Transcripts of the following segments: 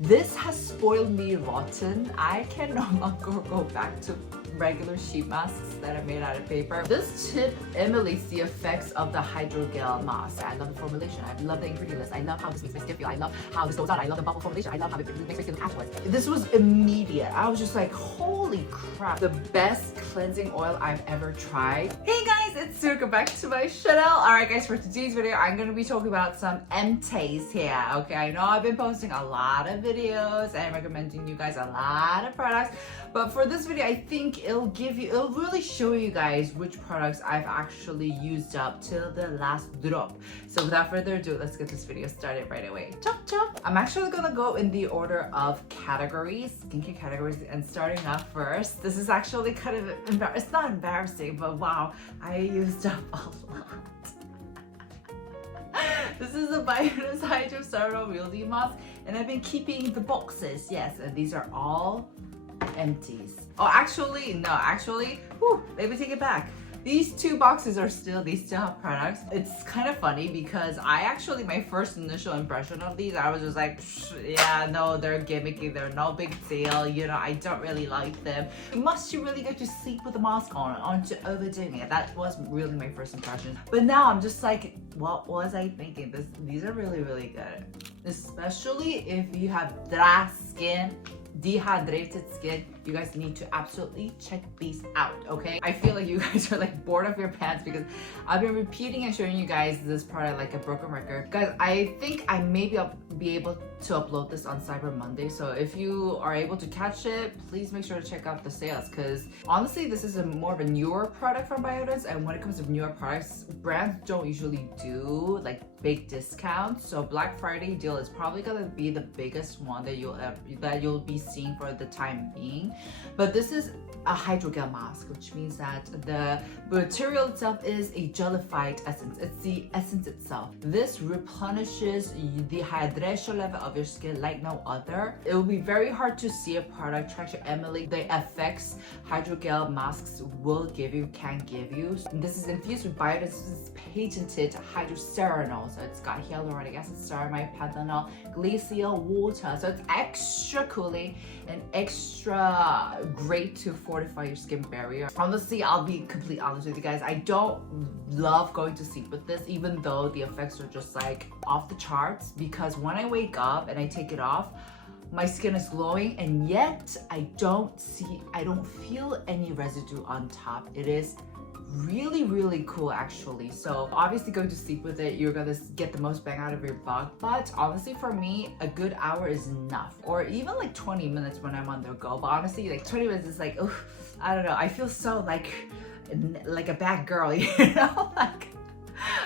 This has spoiled me rotten. I can no longer go back to regular sheet masks that are made out of paper. This tip emulates the effects of the hydrogel mask. I love the formulation. I love the ingredient list. I love how this makes my skin feel. I love how this goes on. I love the bubble formulation. I love how it makes my skin look afterwards. This was immediate. I was just like, holy crap. The best cleansing oil I've ever tried. Hey guys, it's Ceuracle back to my channel. Alright guys, for today's video, I'm going to be talking about some empties here. Okay, I know I've been posting a lot of videos and recommending you guys a lot of products, but for this video, I think it'll really show you guys which products I've actually used up till the last drop. So without further ado, let's get this video started right away. Chop chop! I'm actually gonna go in the order of categories, skincare categories, and starting off first. This is actually kind of it's not embarrassing, but wow, I used up a lot. This is a Biodance Hydro Cera-Nol Realty mask, and I've been keeping the boxes, yes, and these are all empties. Oh, actually, let me take it back. These two boxes are still, they still have products. It's kind of funny because my first initial impression of these, I was just like, yeah, no, they're gimmicky, they're no big deal, you know, I don't really like them. Must you really go to sleep with a mask on? Aren't you overdoing it? That was really my first impression. But now I'm just like, what was I thinking? These are really, really good. Especially if you have dry skin, dehydrated skin, you guys need to absolutely check these out, okay? I feel like you guys are like bored of your pants because I've been repeating and showing you guys this product like a broken record. Guys, I think I maybe I'll be able to upload this on Cyber Monday, so if you are able to catch it, please make sure to check out the sales, because honestly this is more of a newer product from Biodance, and when it comes to newer products, brands don't usually do like big discounts. So Black Friday deal is probably gonna be the biggest one that you'll be seeing for the time being. But this is a hydrogel mask, which means that the material itself is a gelified essence. It's the essence itself. This replenishes the hydration level of your skin like no other. It will be very hard to see a product try to emulate the effects hydrogel masks can give you. This is infused with Biodance's patented Cera-Nol. So it's got hyaluronic acid, ceramide, panthenol, glacial water. So it's extra cooling and extra great to fortify your skin barrier. Honestly, I'll be completely honest with you guys. I don't love going to sleep with this, even though the effects are just like off the charts, because when I wake up and I take it off, my skin is glowing, and yet I don't feel any residue on top. It is really, really cool actually. So obviously going to sleep with it, you're gonna get the most bang out of your buck, but honestly for me, a good hour is enough, or even like 20 minutes when I'm on the go. But honestly, like 20 minutes is like, oh, I don't know, I feel so like a bad girl, you know, like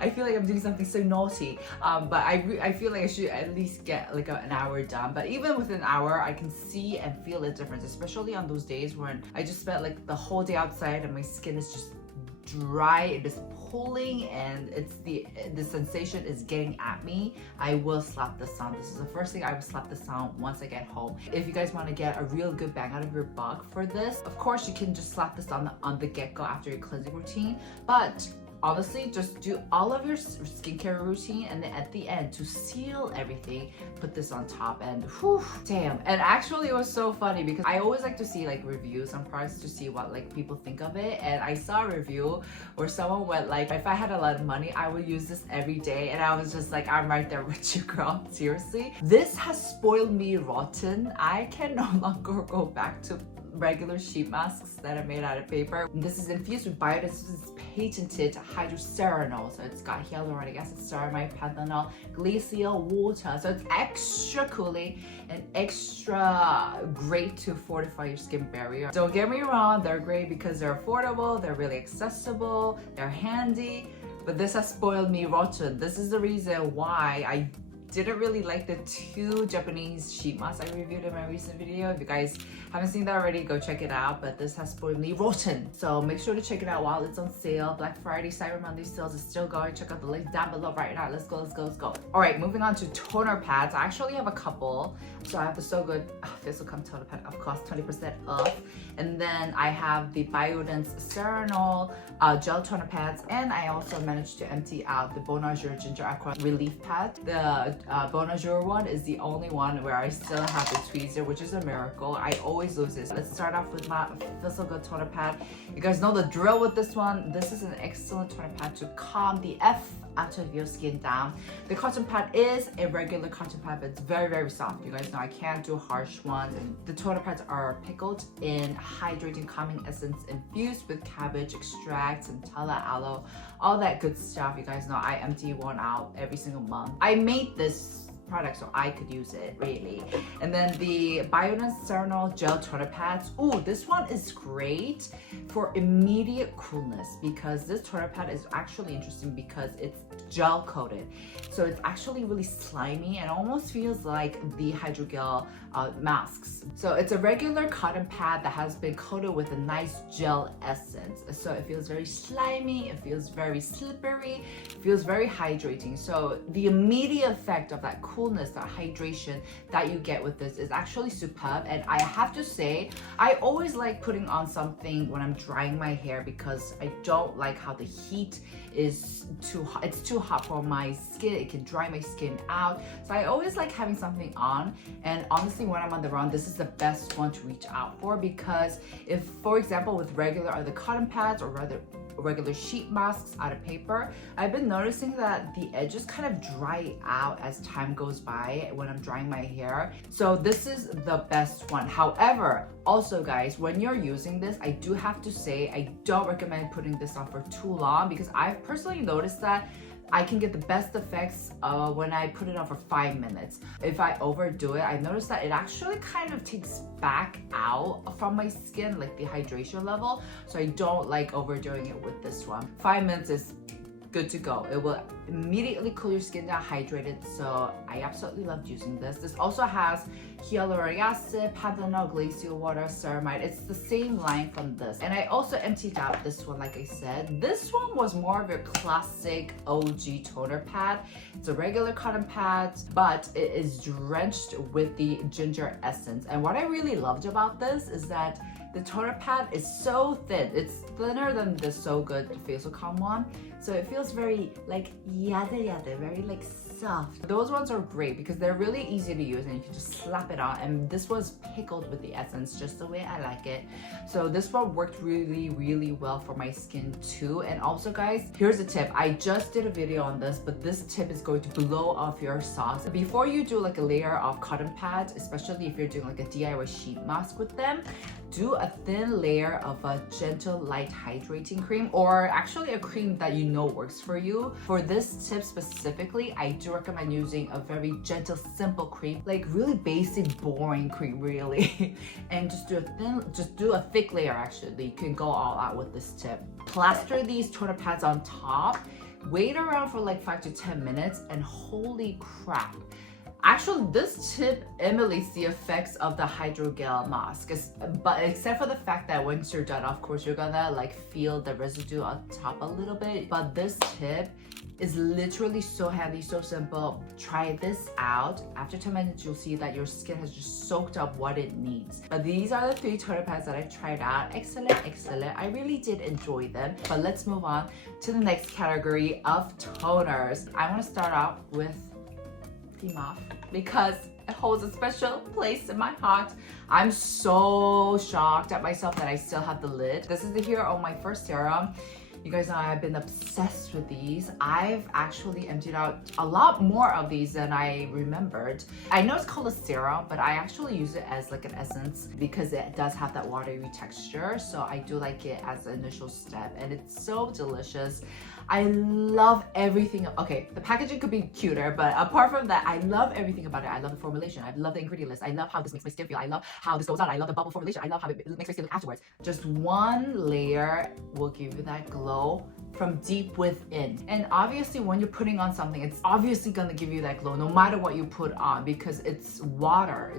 I feel like I'm doing something so naughty, but I feel like I should at least get like an hour done. But even with an hour, I can see and feel a difference, especially on those days when I just spent like the whole day outside and my skin is just dry, it is pulling, and it's the sensation is getting at me. I will slap this on. This is the first thing I will slap this on once I get home. If you guys want to get a real good bang out of your buck for this, of course you can just slap this on the get-go after your cleansing routine, but honestly, just do all of your skincare routine, and then at the end, to seal everything, put this on top, and whew, damn. And actually it was so funny because I always like to see like reviews on products to see what like people think of it, and I saw a review where someone went like, if I had a lot of money, I would use this every day, and I was just like, I'm right there with you, girl, seriously. This has spoiled me rotten. I can no longer go back to regular sheet masks that are made out of paper. This is infused with Biodance's patented Cera-Nol. So it's got hyaluronic acid, ceramide, panthenol, glacial water. So it's extra cooling and extra great to fortify your skin barrier. Don't get me wrong, they're great because they're affordable, they're really accessible, they're handy, but this has spoiled me rotten. This is the reason why I didn't really like the two Japanese sheet masks I reviewed in my recent video. If you guys haven't seen that already, go check it out. But this has spoiled me rotten. So make sure to check it out while it's on sale. Black Friday, Cyber Monday sales is still going. Check out the link down below right now. Let's go, let's go, let's go. All right, moving on to toner pads. I actually have a couple. So I have the So Good Face Will Come toner pad, of course, 20% off. And then I have the Biodance Cera-Nol gel toner pads. And I also managed to empty out the Bon Jour Ginger Aqua Relief Pad. The Bonjour one is the only one where I still have the tweezer, which is a miracle. I always lose this. Let's start off with my Feel So Good toner pad. You guys know the drill with this one. This is an excellent toner pad to calm the F out of your skin down. The cotton pad is a regular cotton pad, but it's very, very soft. You guys know I can't do harsh ones. And the toner pads are pickled in hydrating calming essence infused with cabbage extract, centella, aloe, all that good stuff. You guys know I empty one out every single month. I made this product so I could use it, really. And then the Biodance Cera-Nol gel toner pads. Ooh, this one is great for immediate coolness because this toner pad is actually interesting because it's gel coated. So it's actually really slimy and almost feels like the hydrogel masks. So it's a regular cotton pad that has been coated with a nice gel essence. So it feels very slimy, it feels very slippery, it feels very hydrating. So the immediate effect of that coolness, that hydration that you get with this is actually superb. And I have to say, I always like putting on something when I'm drying my hair because I don't like how the heat is too hot. It's too hot for my skin. It can dry my skin out. So I always like having something on. And honestly, when I'm on the run, this is the best one to reach out for because if, for example, with regular other cotton pads or rather regular sheet masks out of paper, I've been noticing that the edges kind of dry out as time goes by when I'm drying my hair. So this is the best one. However, also guys, when you're using this, I do have to say I don't recommend putting this on for too long because I've personally noticed that I can get the best effects when I put it on for 5 minutes. If I overdo it, I've noticed that it actually kind of takes back out from my skin, like the hydration level. So I don't like overdoing it with this one. 5 minutes is good to go. It will immediately cool your skin down, hydrated. So I absolutely loved using this. This also has hyaluronic acid, panthenol, glacial water, ceramide. It's the same line from this. And I also emptied out this one, like I said. This one was more of your classic OG toner pad. It's a regular cotton pad, but it is drenched with the ginger essence. And what I really loved about this is that the toner pad is so thin. It's thinner than the So Good Facial Calm one. So it feels very like yada, very like soft. Those ones are great because they're really easy to use and you can just slap it on. And this was pickled with the essence just the way I like it. So this one worked really, really well for my skin too. And also guys, here's a tip. I just did a video on this, but this tip is going to blow off your socks. Before you do like a layer of cotton pads, especially if you're doing like a DIY sheet mask with them, do a thin layer of a gentle light hydrating cream, or actually a cream that you know works for you. For this tip specifically, I do recommend using a very gentle, simple cream, like really basic, boring cream really. And just do a thick layer actually. You can go all out with this tip. Plaster these toner pads on top, wait around for like 5 to 10 minutes, and holy crap. Actually, this tip emulates the effects of the hydrogel mask, but except for the fact that once you're done, of course, you're gonna like feel the residue on top a little bit. But this tip is literally so handy, so simple. Try this out. After 10 minutes, you'll see that your skin has just soaked up what it needs. But these are the 3 toner pads that I tried out. Excellent, excellent. I really did enjoy them. But let's move on to the next category of toners. I want to start out with Off because it holds a special place in my heart. I'm so shocked at myself that I still have the lid. This is the Hero, my first serum. You guys know I've been obsessed with these. I've actually emptied out a lot more of these than I remembered. I know it's called a serum, but I actually use it as like an essence because it does have that watery texture. So I do like it as an initial step, and it's so delicious. I love everything. Okay, the packaging could be cuter, but apart from that, I love everything about it. I love the formulation. I love the ingredient list. I love how this makes my skin feel. I love how this goes on. I love the bubble formulation. I love how it makes my skin look afterwards. Just one layer will give you that glow from deep within. And obviously when you're putting on something, it's obviously gonna give you that glow no matter what you put on because it's water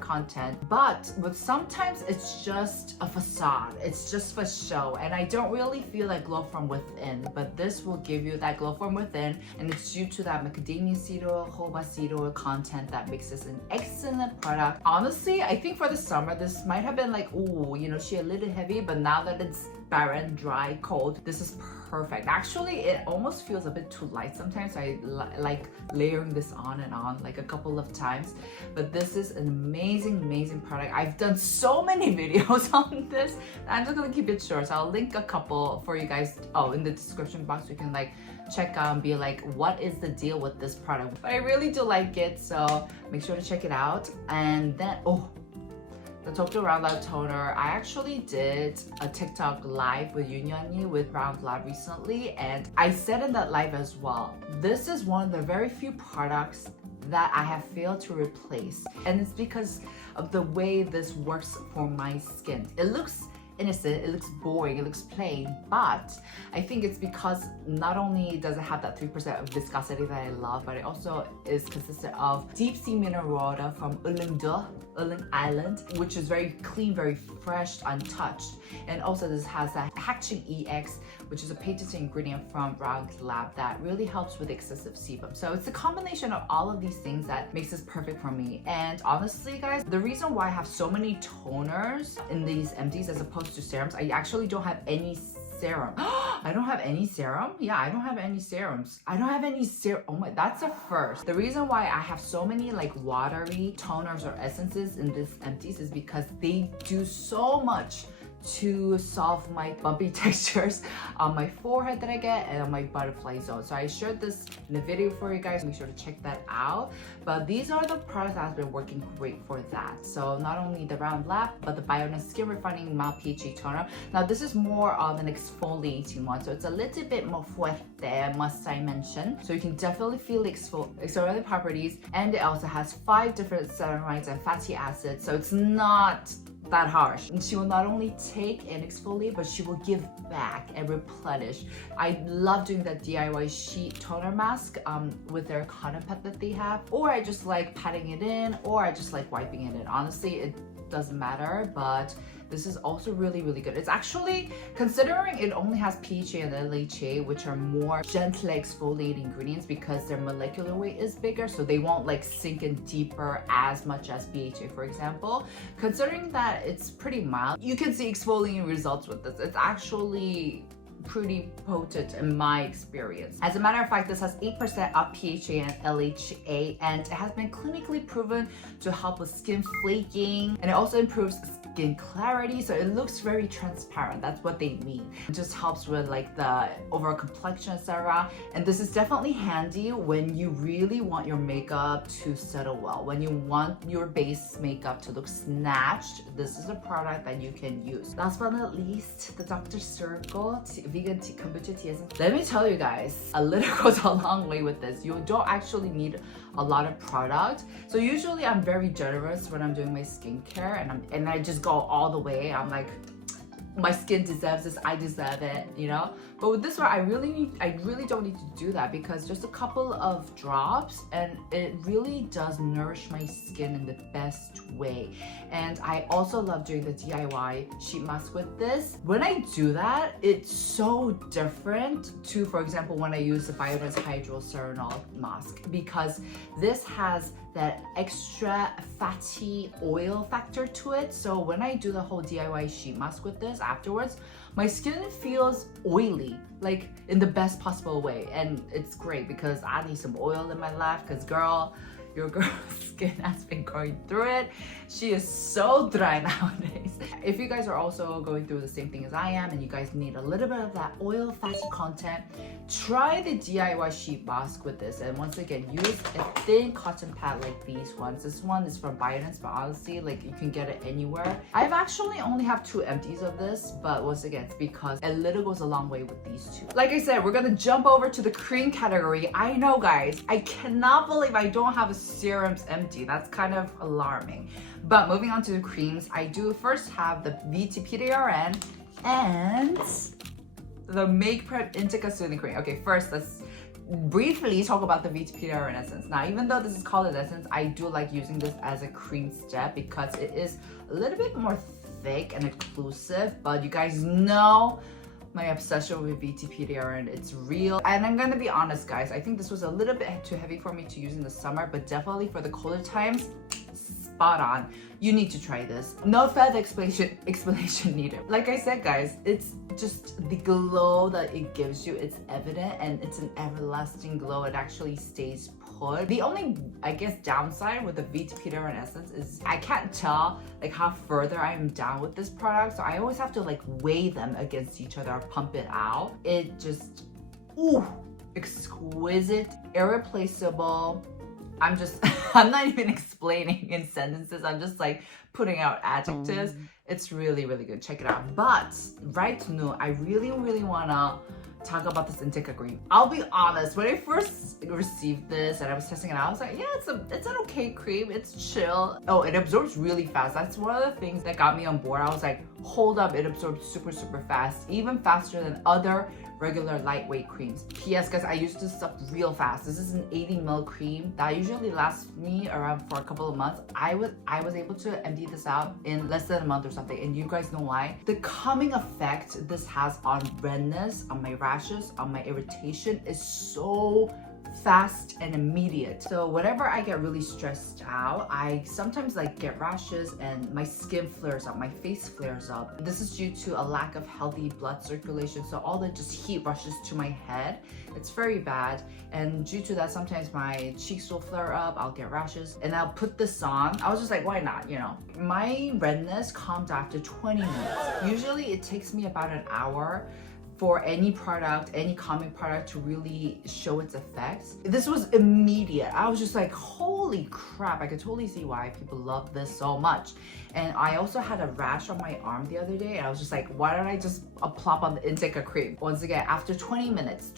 content. But sometimes it's just a facade, it's just for show, and I don't really feel that glow from within. But this will give you that glow from within, and it's due to that macadamia seed oil, jojoba seed oil content that makes this an excellent product. Honestly, I think for the summer this might have been like, ooh, you know, she a little heavy, but now that it's barren, dry, cold, this is perfect. Actually, it almost feels a bit too light sometimes. I like layering this on and on like a couple of times. But this is an amazing product. I've done so many videos on this. I'm just gonna keep it short. So I'll link a couple for you guys. Oh, in the description box, you can like check out and be like, what is the deal with this product? But I really do like it, so make sure to check it out. And then, the Tokyo Round Lab toner. I actually did a TikTok live with Yunyani with Round Lab recently, and I said in that live as well, this is one of the very few products that I have failed to replace. And it's because of the way this works for my skin. It looks innocent, it looks boring, it looks plain, but I think it's because not only does it have that 3% of viscosity that I love, but it also is consistent of deep sea mineral water from Ullum Island, which is very clean, very fresh, untouched. And also this has that Hatching EX, which is a patented ingredient from Round Lab that really helps with excessive sebum. So it's a combination of all of these things that makes this perfect for me. And honestly guys, the reason why I have so many toners in these empties as opposed to serums, I actually don't have any serum. I don't have any serum? Yeah, I don't have any serums. I don't have any serum. Oh my, that's a first. The reason why I have so many like watery toners or essences in this empties is because they do so much to solve my bumpy textures on my forehead that I get and on my butterfly zone. So I shared this in a video for you guys. Make sure to check that out. But these are the products that have been working great for that. So not only the Round Lab, but the Biodance Skin Refining Mild pH Toner. Now this is more of an exfoliating one, so it's a little bit more fuerte, must I mention. So you can definitely feel the exfoliating properties, and it also has 5 different ceramides and fatty acids, so it's not that harsh. And she will not only take and exfoliate, but she will give back and replenish. I love doing that DIY sheet toner mask with their cotton pad that they have, or I just like patting it in, or I just like wiping it in. Honestly, it doesn't matter, but this is also really good. It's actually, considering it only has PHA and LHA, which are more gently exfoliating ingredients because their molecular weight is bigger, so they won't like sink in deeper as much as BHA, for example. Considering that it's pretty mild, you can see exfoliating results with this. It's actually pretty potent in my experience. As a matter of fact, this has 8% of PHA and LHA, and it has been clinically proven to help with skin flaking, and it also improves skin clarity, so it looks very transparent. That's what they mean. It just helps with like the overall complexion, etc. And this is definitely handy when you really want your makeup to settle well. When you want your base makeup to look snatched, this is a product that you can use. Last but not least, the Dr. Ceuracle Vegan Kombucha Tea Essence. Let me tell you guys, a little goes a long way with this. You don't actually need a lot of product. So usually I'm very generous when I'm doing my skincare, and I just go all the way. I'm like, my skin deserves this, I deserve it, you know? But with this one, I really don't need to do that, because just a couple of drops and it really does nourish my skin in the best way. And I also love doing the DIY sheet mask with this. When I do that, it's so different to, for example, when I use the Biodance Hydro Cera-Nol mask, because this has that extra fatty oil factor to it. So when I do the whole DIY sheet mask with this afterwards, my skin feels oily, like in the best possible way. And it's great because I need some oil in my life, because girl, your girl's skin has been going through it. She is so dry nowadays. If you guys are also going through the same thing as I am and you guys need a little bit of that oil fatty content, try the DIY sheet mask with this. And once again, use a thin cotton pad like these ones. This one is from Biodance, but honestly, like, you can get it anywhere. I've actually only have 2 empties of this, but once again, it's because a little goes a long way with these 2. Like I said, we're gonna jump over to the cream category. I know guys, I cannot believe I don't have a serums empty. That's kind of alarming. But moving on to the creams, I do first have the VTPDRN and the Make Prep Indica Soothing Cream. Okay, first let's briefly talk about the VTPDRN essence. Now, even though this is called an essence, I do like using this as a cream step because it is a little bit more thick and inclusive, but you guys know my obsession with VTPDRN, it's real. And I'm gonna be honest guys, I think this was a little bit too heavy for me to use in the summer, but definitely for the colder times, spot on. You need to try this. No further explanation needed. Like I said, guys, it's just the glow that it gives you. It's evident and it's an everlasting glow. It actually stays put. The only, I guess, downside with the VT Peter and Essence is I can't tell like how further I am down with this product. So I always have to like weigh them against each other or pump it out. It just, ooh, exquisite, irreplaceable. I'm not even explaining in sentences. I'm just like putting out adjectives. It's really, really good. Check it out. But right now, I really, really wanna talk about this Indica cream. I'll be honest, when I first received this and I was testing it out, I was like, yeah, it's an okay cream. It's chill. Oh, it absorbs really fast. That's one of the things that got me on board. I was like, hold up, it absorbs super, super fast, even faster than other regular lightweight creams. P.S. guys, I use this stuff real fast. This is an 80 ml cream that usually lasts me around for a couple of months. I was able to empty this out in less than a month or something, and you guys know why. The calming effect this has on redness, on my rashes, on my irritation is so fast and immediate. So whenever I get really stressed out, I sometimes like get rashes and my skin flares up, my face flares up. This is due to a lack of healthy blood circulation. So all the just heat rushes to my head. It's very bad. And due to that, sometimes my cheeks will flare up, I'll get rashes, and I'll put this on. I was just like, why not, you know? My redness calmed after 20 minutes. Usually it takes me about an hour for any product, any calming product to really show its effects. This was immediate. I was just like, holy crap, I could totally see why people love this so much. And I also had a rash on my arm the other day, and I was just like, why don't I just plop on the Indica cream? Once again, after 20 minutes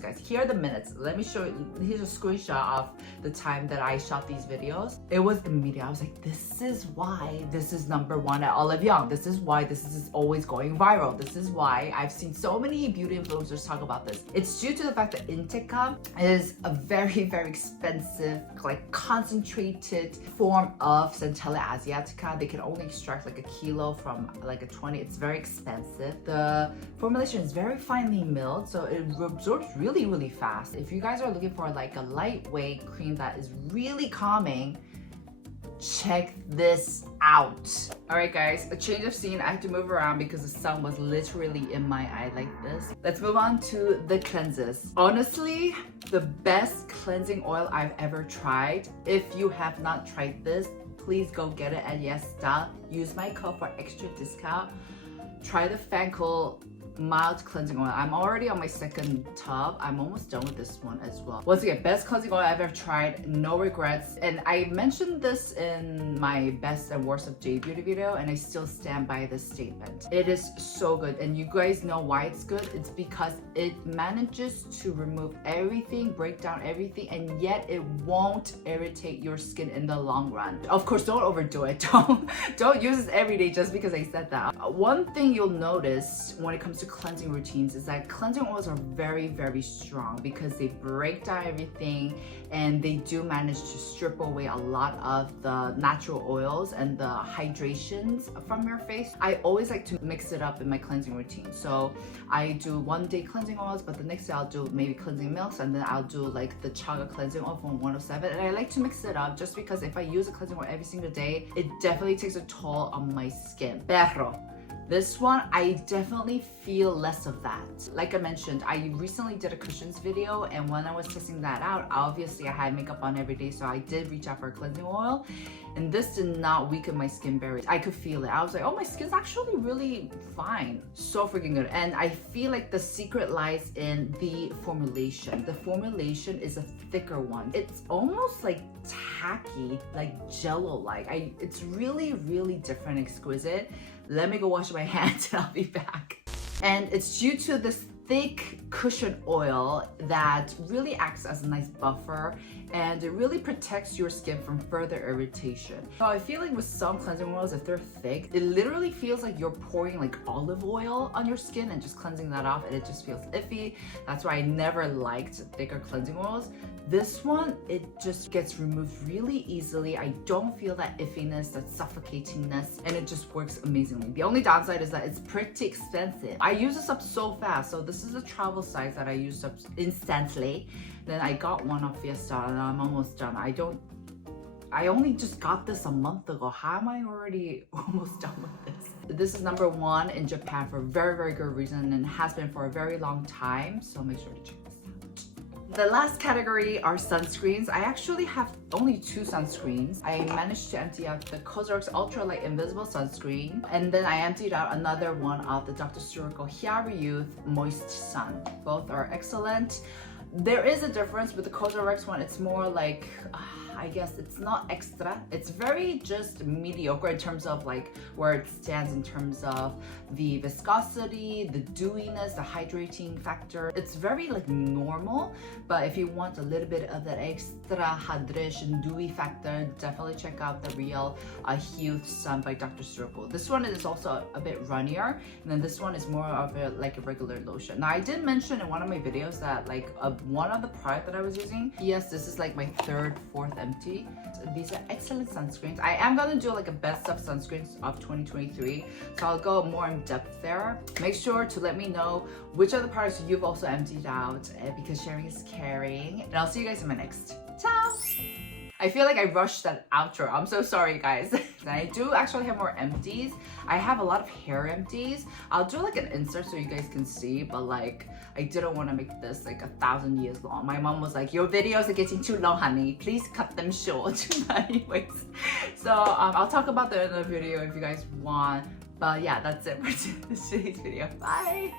guys, here are the minutes. Let me show you, here's a screenshot of the time that I shot these videos. It was immediate. I was like, this is why this is #1 at Olive Young. This is why this is always going viral. This is why I've seen so many beauty influencers talk about this. It's due to the fact that Indica is a very, very expensive, like concentrated form of Centella asiatica. They can only extract like a kilo from like a 20. It's very expensive. The formulation is very finely milled, so it absorbs really, really fast. If you guys are looking for like a lightweight cream that is really calming, check this out. All right guys, a change of scene. I had to move around because the sun was literally in my eye like this. Let's move on to the cleanses. Honestly, the best cleansing oil I've ever tried. If you have not tried this, please go get it at Yes Style. Use my code for extra discount. Try the Fancl mild cleansing oil. I'm already on my second tub. I'm almost done with this one as well. Once again, best cleansing oil I've ever tried, no regrets. And I mentioned this in my best and worst of J Beauty video, and I still stand by this statement. It is so good, and you guys know why it's good. It's because it manages to remove everything, break down everything, and yet it won't irritate your skin in the long run. Of course, don't overdo it. Don't use this every day just because I said that. One thing you'll notice when it comes to cleansing routines is that cleansing oils are very, very strong because they break down everything and they do manage to strip away a lot of the natural oils and the hydrations from your face. I always like to mix it up in my cleansing routine. So I do 1 day cleansing oils, but the next day I'll do maybe cleansing milks, and then I'll do like the chaga cleansing oil from 107. And I like to mix it up just because if I use a cleansing oil every single day, it definitely takes a toll on my skin. Pero this one, I definitely feel less of that. Like I mentioned, I recently did a cushions video, and when I was testing that out, obviously I had makeup on every day, so I did reach out for a cleansing oil, and this did not weaken my skin barrier. I could feel it. I was like, oh, my skin's actually really fine. So freaking good. And I feel like the secret lies in the formulation. The formulation is a thicker one. It's almost like tacky, like jello-like. It's really, really different, exquisite. Let me go wash my hands and I'll be back. And it's due to this thick cushion oil that really acts as a nice buffer, and it really protects your skin from further irritation. So I feel like with some cleansing oils, if they're thick, it literally feels like you're pouring like olive oil on your skin and just cleansing that off, and it just feels iffy. That's why I never liked thicker cleansing oils. This one, it just gets removed really easily. I don't feel that iffiness, that suffocatingness, and it just works amazingly. The only downside is that it's pretty expensive. I use this up so fast. So this is a travel size that I used up instantly. Then I got one off Fiesta and I'm almost done. I don't I only just got this a month ago. How am I already almost done with this? This is number 1 in Japan for a very, very good reason and has been for a very long time. So make sure to check this out. The last category are sunscreens. I actually have only 2 sunscreens. I managed to empty out the Cosrx Ultralight Invisible Sunscreen, and then I emptied out another one of the Dr. Ceuracle Hyal Reyouth Moist Sun. Both are excellent. There is a difference with the Cosrx one. It's more like, I guess it's not extra. It's very just mediocre in terms of like where it stands in terms of the viscosity, the dewiness, the hydrating factor. It's very like normal, but if you want a little bit of that extra hydration dewy factor, definitely check out the real Reyouth Sun by Dr. Ceuracle. This one is also a bit runnier, and then this one is more of a like a regular lotion. Now I did mention in one of my videos that like one of the product that I was using, yes, this is like my 3rd, 4th empty. So these are excellent sunscreens. I am gonna do like a best of sunscreens of 2023, so I'll go more in depth there. Make sure to let me know which of the products you've also emptied out, because sharing is caring. And I'll see you guys in my next. Ciao! I feel like I rushed that outro. I'm so sorry, guys. I do actually have more empties. I have a lot of hair empties. I'll do like an insert so you guys can see, but like I didn't want to make this like 1,000 years long. My mom was like, your videos are getting too long, honey. Please cut them short. But anyways, so I'll talk about that in the video if you guys want. But yeah, that's it for today's video. Bye!